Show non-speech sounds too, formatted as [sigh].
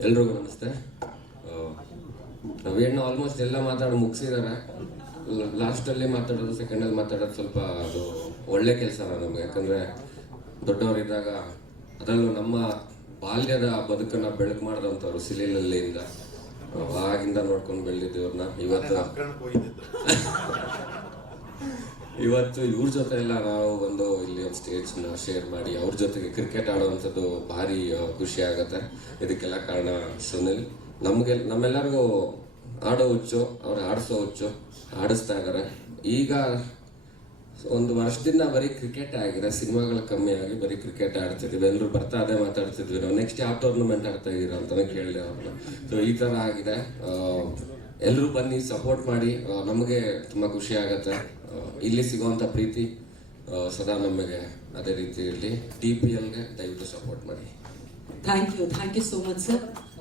ಎಲ್ರಿಗೂ ನಮಸ್ತೆ. ನಾವೇನು ಆಲ್ಮೋಸ್ಟ್ ಎಲ್ಲ ಮಾತಾಡಿ ಮುಗಿಸಿದ್ದಾರೆ ಲಾಸ್ಟಲ್ಲಿ ಮಾತಾಡೋದು ಸೆಕೆಂಡಲ್ಲಿ ಮಾತಾಡೋದು ಸ್ವಲ್ಪ ಅದು ಒಳ್ಳೆ ಕೆಲಸ ನಮಗೆ. ಯಾಕಂದರೆ ದೊಡ್ಡವರಿದ್ದಾಗ ಅದರಲ್ಲೂ ನಮ್ಮ ಬಾಲ್ಯದ ಬದುಕನ್ನ ಬೆಳಕು ಮಾಡಿದಂಥವ್ರು ಸಿಲಿಲಲ್ಲಿಂದ. ಆಗಿಂದ ನೋಡ್ಕೊಂಡು ಬೆಳೆದಿದ್ದೇವ್ರನ್ನ ಇವತ್ತು [laughs] ಇವತ್ತು ಇವ್ರ ಜೊತೆ ಎಲ್ಲ ನಾವು ಒಂದು ಇಲ್ಲಿ ಒಂದು ಸ್ಟೇಜ್ನ ಶೇರ್ ಮಾಡಿ, ಅವ್ರ ಜೊತೆಗೆ ಕ್ರಿಕೆಟ್ ಆಡುವಂಥದ್ದು ಭಾರಿ ಖುಷಿ ಆಗುತ್ತೆ. ಇದಕ್ಕೆಲ್ಲ ಕಾರಣ ಸುನಿಲ್. ನಮಗೆ, ನಮ್ಮೆಲ್ಲರಿಗೂ ಆಡೋ ಹುಚ್ಚು, ಅವ್ರು ಆಡಿಸೋ ಹುಚ್ಚು, ಆಡಿಸ್ತಾ ಇದ್ದಾರೆ ಈಗ ಒಂದು ವರ್ಷದಿಂದ ಬರೀ ಕ್ರಿಕೆಟ್ ಆಗಿದೆ, ಸಿನಿಮಾಗಳು ಕಮ್ಮಿ ಆಗಿ ಬರೀ ಕ್ರಿಕೆಟ್ ಆಡ್ತಿದ್ವಿ. ಎಲ್ಲರೂ ಬರ್ತಾ ಅದೇ ಮಾತಾಡ್ತಿದ್ವಿ ನಾವು. ನೆಕ್ಸ್ಟ್ ಯಾವ ಟೂರ್ನಮೆಂಟ್ ಆಡ್ತಾ ಇದೀರ ಅಂತಾನೆ ಕೇಳಿದೆ ಅವ್ರನ್ನ. ಸೊ ಈ ತರ ಆಗಿದೆ. ಎಲ್ಲರೂ ಬನ್ನಿ ಸಪೋರ್ಟ್ ಮಾಡಿ. ನಮಗೆ ತುಂಬ ಖುಷಿ ಆಗುತ್ತೆ. ಇಲ್ಲಿ ಸಿಗುವಂತ ಪ್ರೀತಿ ಸದಾ ನಮಗೆ ಅದೇ ರೀತಿ ಇರಲಿ ಪಿ ಎಲ್ಗೆ ದಯವಿಟ್ಟು ಸಪೋರ್ಟ್ ಮಾಡಿ. Thank you thank you so much sir